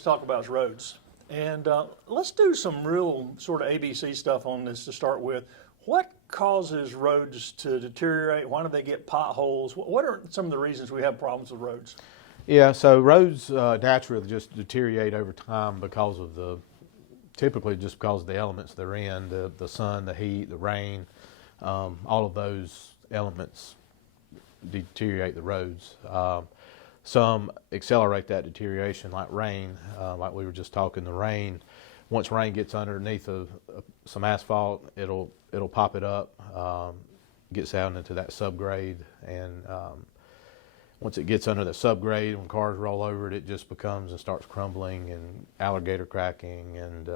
to talk about is roads. And let's do some real sort of ABC stuff on this to start with. What causes roads to deteriorate? Why do they get potholes? What are some of the reasons we have problems with roads? Yeah, so roads naturally just deteriorate over time because of typically just because of the elements they're in, the sun, the heat, the rain, all of those elements deteriorate the roads. Some accelerate that deterioration, like rain, like we were just talking. The rain, once rain gets underneath some asphalt, it'll pop it up, gets out into that subgrade, and once it gets under the subgrade, when cars roll over it, it just becomes and starts crumbling and alligator cracking and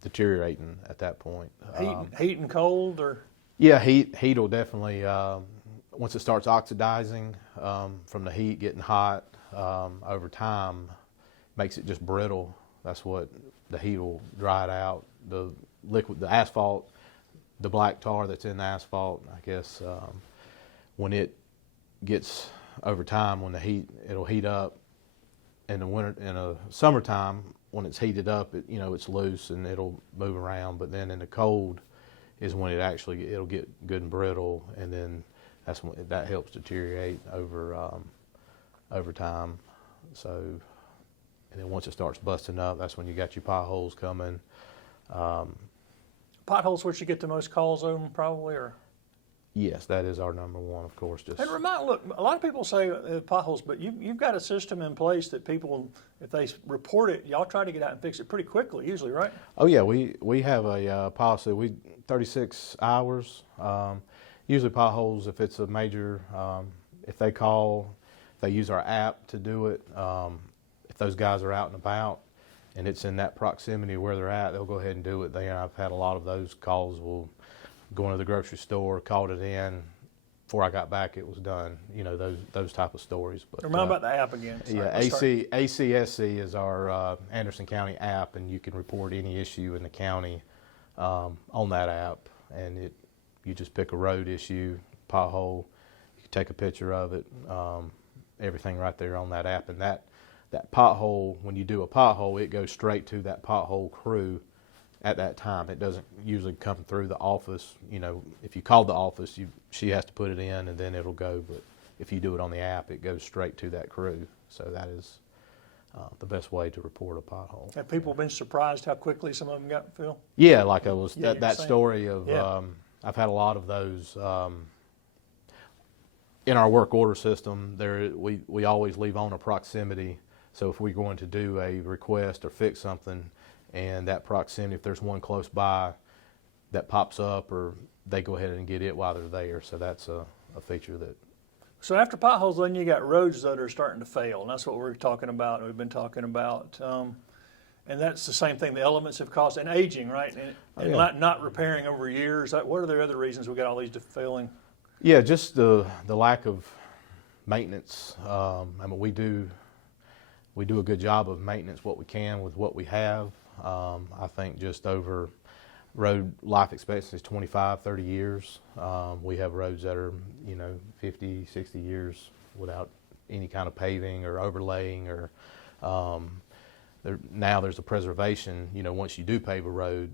deteriorating at that point. Heat and cold, or? Yeah, heat will definitely. Once it starts oxidizing from the heat getting hot, over time makes it just brittle. That's what the heat will dry it out. The asphalt, the black tar that's in the asphalt, I guess, when it gets over time, when it'll heat up in the summertime, when it's heated up, it's loose and it'll move around. But then in the cold is when it'll get good and brittle, and then that's when that helps deteriorate over time. So, and then once it starts busting up, that's when you got your potholes coming. Potholes, which you get the most calls on, probably, or? Yes, that is our number one, of course. And look, a lot of people say potholes, but you've got a system in place that people, if they report it, y'all try to get out and fix it pretty quickly, usually, right? Oh yeah, we have a policy. 36 hours. Usually potholes, if it's a major, if they call, they use our app to do it. If those guys are out and about and it's in that proximity where they're at, they'll go ahead and do it. I've had a lot of those calls. We'll go into the grocery store, called it in. Before I got back, it was done. Those type of stories. But remind about the app again. Sorry, yeah, ACSC is our Anderson County app, and you can report any issue in the county on that app, and you just pick a road issue, pothole, you can take a picture of it, everything right there on that app. And that pothole, when you do a pothole, it goes straight to that pothole crew at that time. It doesn't usually come through the office. If you call the office, she has to put it in and then it'll go. But if you do it on the app, it goes straight to that crew. So that is the best way to report a pothole. Have people been surprised how quickly some of them got filled? Yeah, like I was Yeah, that story of. Yeah. I've had a lot of those in our work order system. We always leave on a proximity. So if we're going to do a request or fix something, and that proximity, if there's one close by that pops up, or they go ahead and get it while they're there. So that's a feature that. So after potholes, then you got roads that are starting to fail, and that's what we're talking about. We've been talking about, and that's the same thing. The elements have caused, and aging, right, and not repairing over years. What are the other reasons we got all these failing? Yeah, just the lack of maintenance. We do a good job of maintenance what we can with what we have. I think just over road life expectancy is 25, 30 years. We have roads that are, 50, 60 years without any kind of paving or overlaying, or now there's a preservation. Once you do pave a road,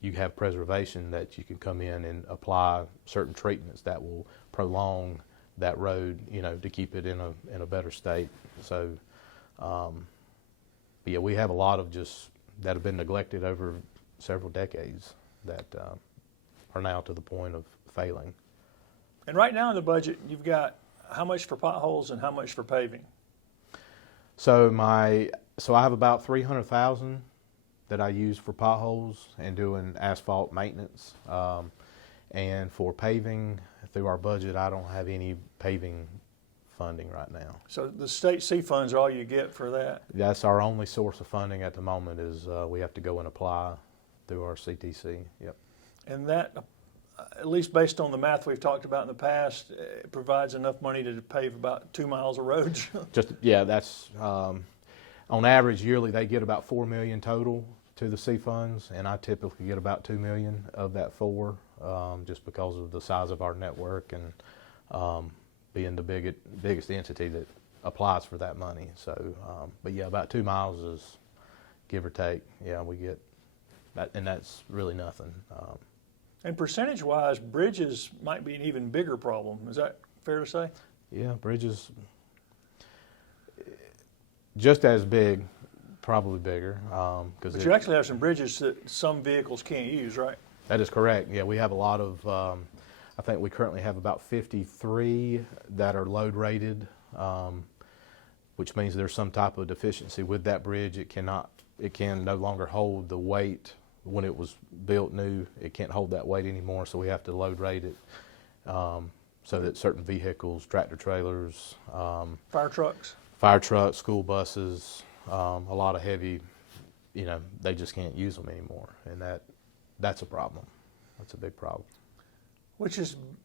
you have preservation that you can come in and apply certain treatments that will prolong that road, to keep it in a better state. So, but yeah, we have a lot of that have been neglected over several decades that are now to the point of failing. And right now in the budget, you've got how much for potholes and how much for paving? So I have about $300,000 that I use for potholes and doing asphalt maintenance. And for paving, through our budget, I don't have any paving funding right now. So the state C funds are all you get for that? That's our only source of funding at the moment. Is we have to go and apply through our CTC. Yep. And that, at least based on the math we've talked about in the past, it provides enough money to pave about 2 miles of roads. That's on average yearly they get about $4 million total to the C funds, and I typically get about $2 million of that just because of the size of our network and being the biggest entity that applies for that money. So, but yeah, about 2 miles is give or take. Yeah, we get that, and that's really nothing. And percentage-wise, bridges might be an even bigger problem. Is that fair to say? Yeah, bridges just as big, probably bigger. But you actually have some bridges that some vehicles can't use, right? That is correct. Yeah, we have a lot of, I think we currently have about 53 that are load rated, which means there's some type of deficiency with that bridge. It can no longer hold the weight. When it was built new, it can't hold that weight anymore, so we have to load rate it so that certain vehicles, tractor trailers, Fire trucks, school buses, a lot of heavy, they just can't use them anymore, and that's a problem. That's a big problem. Which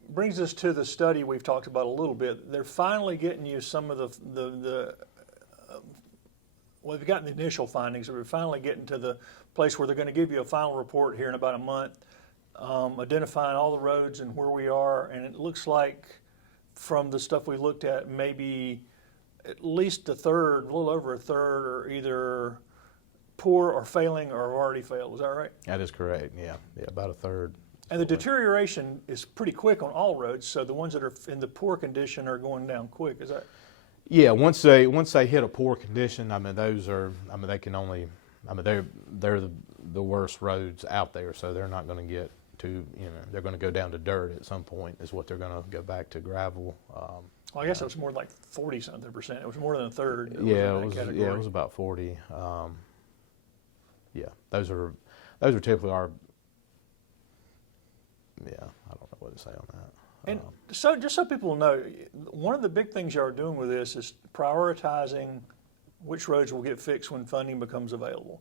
brings us to the study we've talked about a little bit. They're finally getting you some of well, they've gotten the initial findings, but we're finally getting to the place where they're going to give you a final report here in about a month, identifying all the roads and where we are. And it looks like from the stuff we looked at, maybe at least a third, a little over a third, are either poor or failing or have already failed. Is that right? That is correct. Yeah, about a third. And the deterioration is pretty quick on all roads, so the ones that are in the poor condition are going down quick. Is that? Yeah, once they hit a poor condition, they can only, they're the worst roads out there, so they're not going to get to, they're going to go down to dirt at some point. Is what they're going to go back to gravel. Well, I guess it was more like 40-something%. It was more than a third. It was about 40. Yeah, those are typically our. Yeah, I don't know what to say on that. And so, just so people know, one of the big things you are doing with this is prioritizing which roads will get fixed when funding becomes available.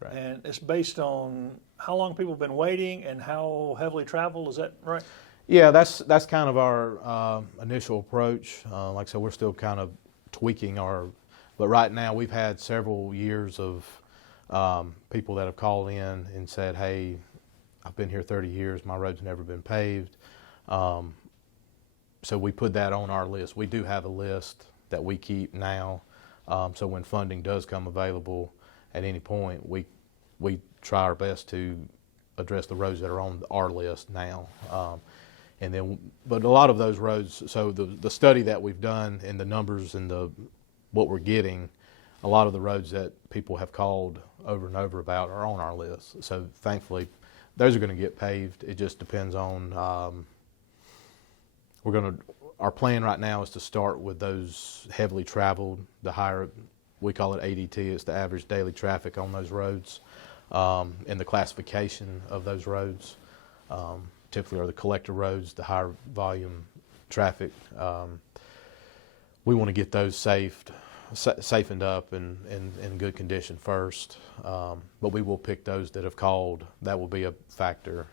Correct. And it's based on how long people have been waiting and how heavily traveled. Is that right? Yeah, that's kind of our initial approach. Like I said, we're still kind of tweaking but right now we've had several years of people that have called in and said, hey, I've been here 30 years, my road's never been paved. So we put that on our list. We do have a list that we keep now. So when funding does come available at any point, we try our best to address the roads that are on our list now. But a lot of those roads, so the study that we've done and the numbers and what we're getting, a lot of the roads that people have called over and over about are on our list. So thankfully, those are going to get paved. It just depends on, our plan right now is to start with those heavily traveled, the higher, we call it ADT, it's the average daily traffic on those roads, and the classification of those roads. Typically are the collector roads, the higher volume traffic. We want to get those safened up and in good condition first, but we will pick those that have called. That will be a factor.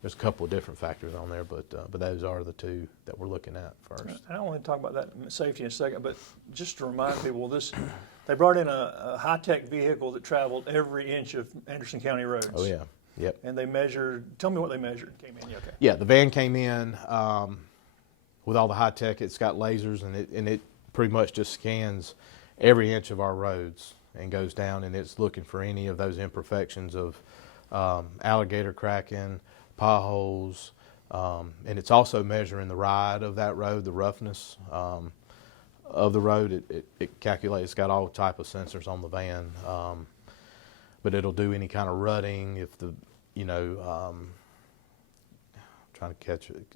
There's a couple of different factors on there, but those are the two that we're looking at first. I don't want to talk about that safety in a second, but just to remind people, they brought in a high-tech vehicle that traveled every inch of Anderson County roads. Oh yeah, yep. And they measured. Tell me what they measured. Came in. Okay. Yeah, the van came in with all the high tech. It's got lasers, and it pretty much just scans every inch of our roads and goes down, and it's looking for any of those imperfections of alligator cracking, potholes, and it's also measuring the ride of that road, the roughness of the road. It calculates. It's got all type of sensors on the van, but it'll do any kind of rutting if trying to catch it,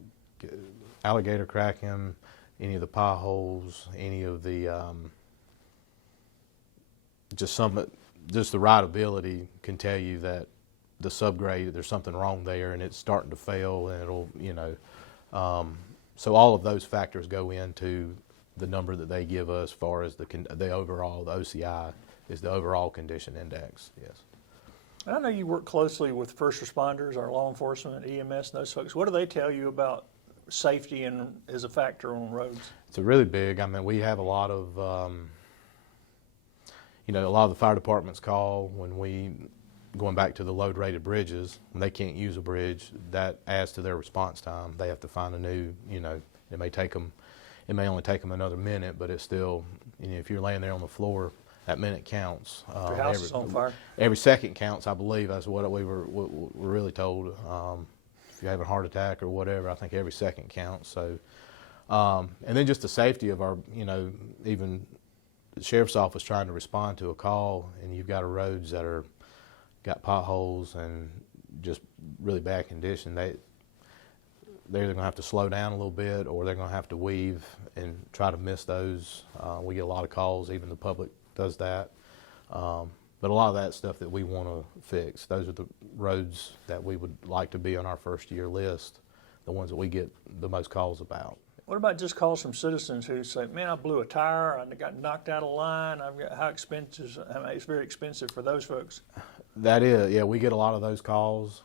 alligator cracking, any of the potholes, any of the just the rideability can tell you that the subgrade, there's something wrong there and it's starting to fail, and it'll, so all of those factors go into the number that they give us as far as the overall, the OCI is the overall condition index, yes. I know you work closely with first responders, our law enforcement, EMS, and those folks. What do they tell you about safety and as a factor on roads? It's a really big, we have a lot of, a lot of the fire departments call going back to the load rated bridges, when they can't use a bridge, that adds to their response time. They have to find a new, it may take them, it may only take them another minute, but it's still, if you're laying there on the floor, that minute counts. Your house is on fire. Every second counts, I believe. That's what we were really told. If you have a heart attack or whatever, I think every second counts. So, and then just the safety of our, even the sheriff's office trying to respond to a call, and you've got roads that got potholes and just really bad condition. They're either going to have to slow down a little bit, or they're going to have to weave and try to miss those. We get a lot of calls, even the public does that. But a lot of that stuff that we want to fix, those are the roads that we would like to be on our first year list, the ones that we get the most calls about. What about just calls from citizens who say, man, I blew a tire, I got knocked out of line, how expensive, it's very expensive for those folks. That is, yeah, we get a lot of those calls.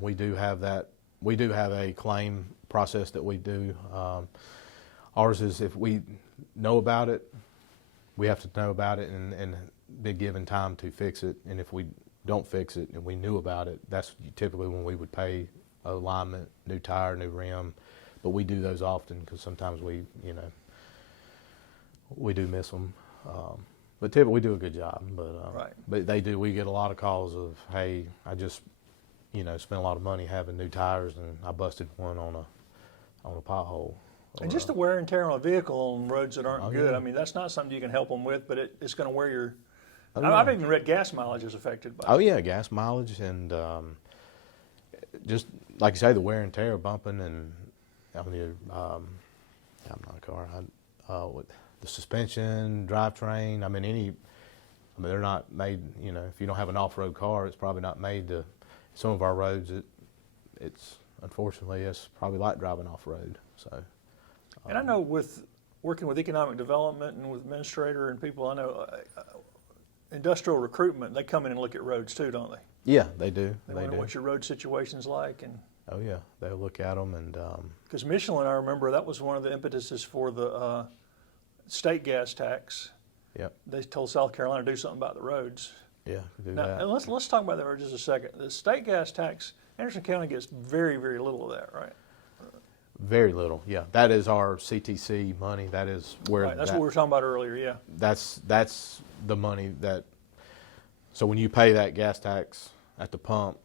We do have a claim process that we do. Ours is, if we know about it, we have to know about it and be given time to fix it. And if we don't fix it and we knew about it, that's typically when we would pay alignment, new tire, new rim. But we do those often because sometimes we do miss them. But typically we do a good job. But right. But we get a lot of calls of, hey, I just spent a lot of money having new tires and I busted one on a pothole. And just the wear and tear on a vehicle on roads that aren't good. Yeah. I mean, that's not something you can help them with, but it's going to wear your. Yeah. I've even read gas mileage is affected by it. Oh yeah, gas mileage and just like you say, the wear and tear of bumping and I'm not a car. With the suspension, drivetrain. They're not made. If you don't have an off-road car, it's probably not made to. Some of our roads, unfortunately it's probably like driving off-road. So. And I know with working with economic development and with administrator and people, I know industrial recruitment, they come in and look at roads too, don't they? Yeah, they do. They wonder what your road situation's like. And oh yeah, they'll look at them and. Because Michelin, I remember that was one of the impetuses for the state gas tax. Yep. They told South Carolina to do something about the roads. Yeah, do now, that. And let's talk about that for just a second. The state gas tax, Anderson County gets very, very little of that, right? Very little, yeah. That is our CTC money. That is where. Right, that's what we were talking about earlier, yeah. That's the money that. So when you pay that gas tax at the pump,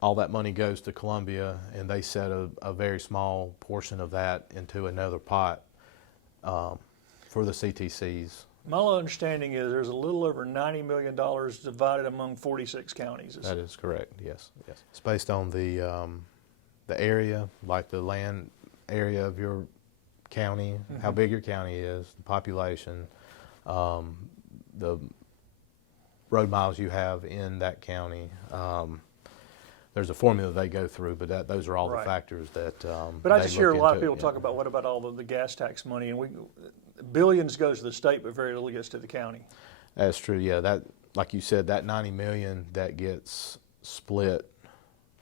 all that money goes to Columbia, and they set a very small portion of that into another pot for the CTCs. My understanding is there's a little over $90 million divided among 46 counties. That is correct. Yes. It's based on the area, like the land area of your county, how big your county is, the population, the road miles you have in that county. There's a formula they go through, but those are all the factors that. But I just hear a lot of people talk about what about all the gas tax money, and billions goes to the state, but very little gets to the county. That's true. Yeah, that, like you said, that $90 million that gets split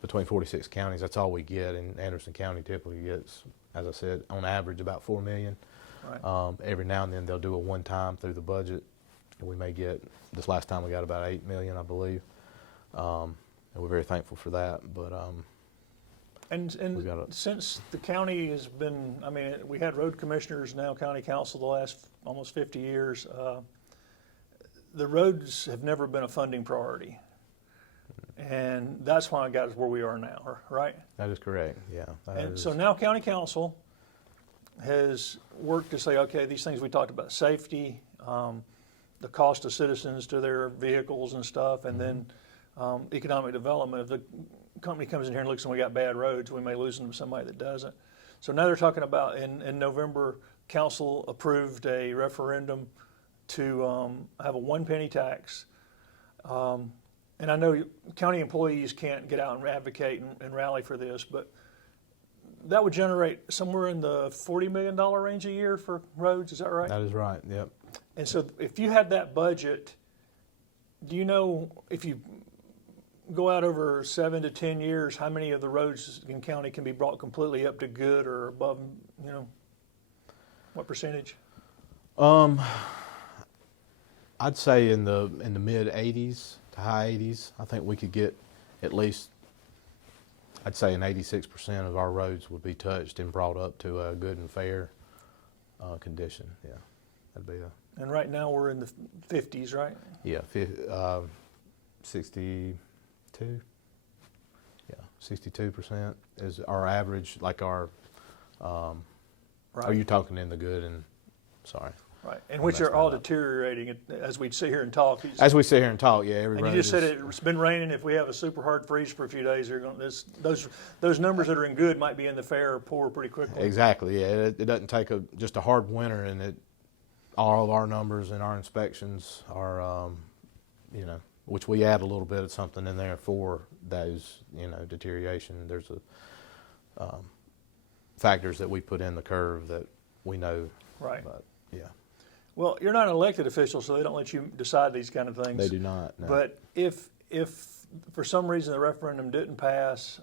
between 46 counties. That's all we get, and Anderson County typically gets, as I said, on average about $4 million. Right. Every now and then they'll do a one-time through the budget, and we may get. This last time we got about $8 million, I believe, and we're very thankful for that. But and since the county has been, we had road commissioners, now county council the last almost 50 years. The roads have never been a funding priority. And that's why I got us where we are now, right? That is correct, yeah. So now county council has worked to say, okay, these things we talked about, safety, the cost of citizens to their vehicles and stuff, and then economic development. If the company comes in here and looks and we got bad roads, we may lose them to somebody that doesn't. So now they're talking about, in November, council approved a referendum to have a 1 penny tax. And I know county employees can't get out and advocate and rally for this, but that would generate somewhere in the $40 million range a year for roads. Is that right? That is right, yep. And so if you had that budget, do you know if you go out over 7 to 10 years, how many of the roads in county can be brought completely up to good or above, what percentage? I'd say in the mid 80s to high 80s. I think we could get at least, I'd say an 86% of our roads would be touched and brought up to a good and fair condition. Yeah, that'd be And right now we're in the 50s, right? 62. Yeah, 62% is our average. Like our, are you talking in the good and sorry? Right, and which are all deteriorating as we sit here and talk. As we sit here and talk, yeah, every and road you just said it's been raining. If we have a super hard freeze for a few days, those numbers that are in good might be in the fair or poor pretty quickly. Exactly, yeah. It doesn't take just a hard winter, and all of our numbers and our inspections are, which we add a little bit of something in there for those, deterioration. There's factors that we put in the curve that we know. Right. But, yeah. Well, you're not an elected official, so they don't let you decide these kind of things. They do not. No. But if for some reason the referendum didn't pass,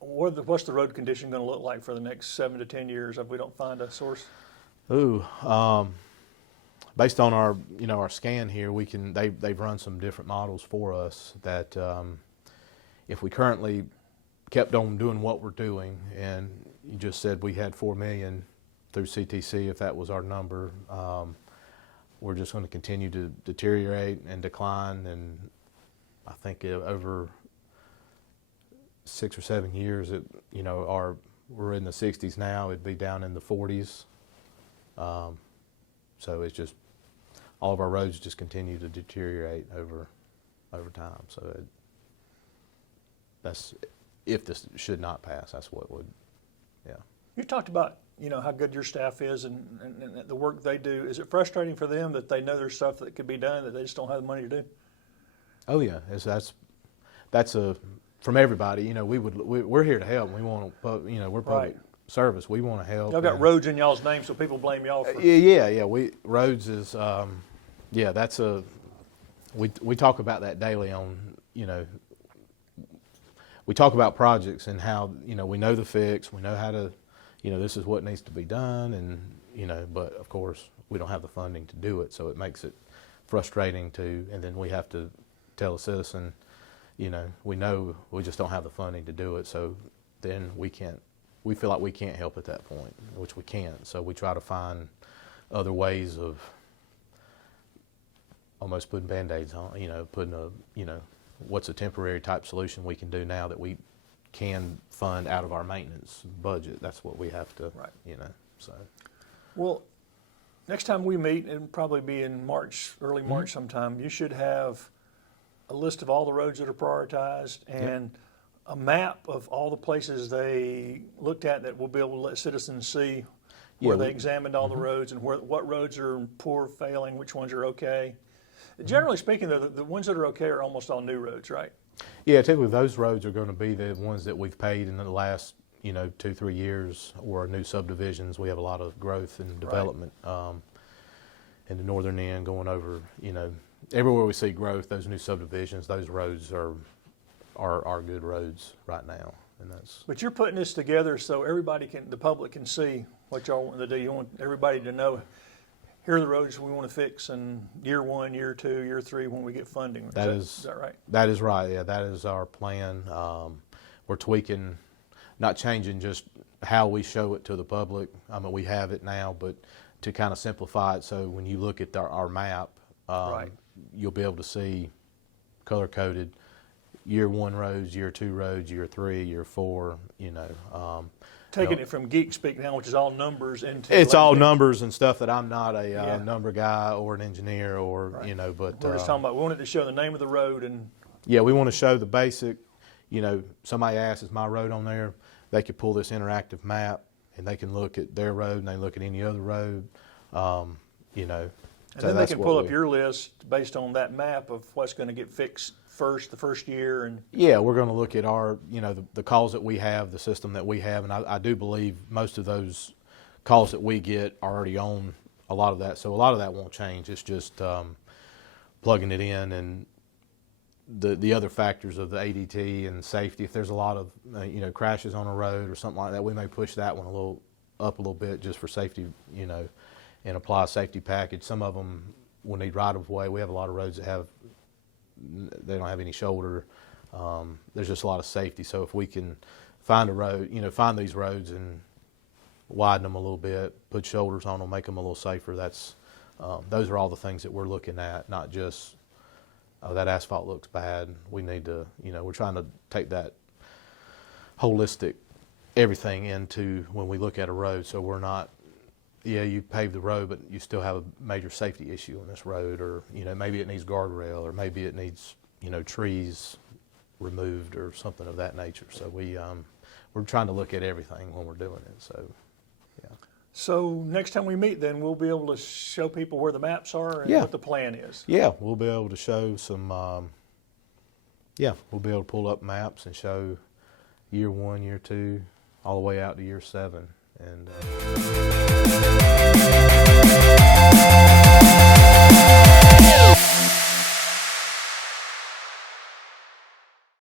what's the road condition going to look like for the next 7 to 10 years if we don't find a source? Based on our scan here, they've run some different models for us that if we currently kept on doing what we're doing, and you just said we had 4 million through CTC, if that was our number, we're just going to continue to deteriorate and decline, and I think over 6 or 7 years, we're in the 60s now. It'd be down in the 40s. So it's just all of our roads just continue to deteriorate over time. So that's if this should not pass. That's what would, yeah. You talked about how good your staff is and the work they do. Is it frustrating for them that they know there's stuff that could be done that they just don't have the money to do? Oh yeah, that's from everybody. We're here to help. We want to, we're public service. We want to help. Y'all got roads in y'all's name, so people blame y'all for. Yeah. Roads is that's we talk about that daily on we talk about projects and how we know the fix, we know how to this is what needs to be done, and but of course we don't have the funding to do it, so it makes it frustrating and then we have to tell a citizen we know we just don't have the funding to do it, so then we feel like we can't help at that point, which we can't, so we try to find other ways of almost putting Band-Aids on, putting what's a temporary type solution we can do now that we can fund out of our maintenance budget. That's what we have to, so. Well, next time we meet, it'll probably be in March, early March sometime, you should have a list of all the roads that are prioritized and a map of all the places they looked at that will be able to let citizens see where they examined all the roads and what roads are poor, failing, which ones are okay. Generally speaking, the ones that are okay are almost all new roads, right? Yeah, typically those roads are going to be the ones that we've paid in the last 2-3 years, or new subdivisions. We have a lot of growth and development in the northern end going over. Everywhere we see growth, those new subdivisions, those roads are good roads right now, and that's. But you're putting this together so the public can see what y'all want to do. You want everybody to know. Here are the roads we want to fix in year 1, year 2, year 3 when we get funding. Is that right? That is right. Yeah, that is our plan. We're tweaking, not changing just how we show it to the public. I mean, we have it now, but to kind of simplify it so when you look at our map, you'll be able to see color-coded year 1 roads, year 2 roads, year 3, year 4. Taking it from geek speak now, which is all numbers into. It's all numbers and stuff that I'm not a number guy or an engineer or but we're just talking about. We wanted to show the name of the road and. Yeah, we want to show the basic. Somebody asks, "Is my road on there?" They could pull this interactive map and they can look at their road and they look at any other road. And then they can pull up your list based on that map of what's going to get fixed the first year. And yeah, we're going to look at our, the calls that we have, the system that we have, and I do believe most of those calls that we get are already on a lot of that. So a lot of that won't change. It's just plugging it in, and the other factors of the ADT and safety. If there's a lot of crashes on a road or something like that, we may push that one up a little bit just for safety, and apply a safety package. Some of them will need right of way. We have a lot of roads that they don't have any shoulder. There's just a lot of safety. So if we can find a road, find these roads and widen them a little bit, put shoulders on them, make them a little safer. Those are all the things that we're looking at, not just, oh, that asphalt looks bad. We need to, we're trying to take that holistic everything into when we look at a road. So we're not, you pave the road, but you still have a major safety issue on this road, or, maybe it needs guardrail, or maybe it needs, trees removed or something of that nature. So we're trying to look at everything when we're doing it. So, yeah. So next time we meet, then we'll be able to show people where the maps are and Yeah. what the plan is. Yeah, we'll be able to show some, we'll be able to pull up maps and show year 1, year 2, all the way out to year 7. And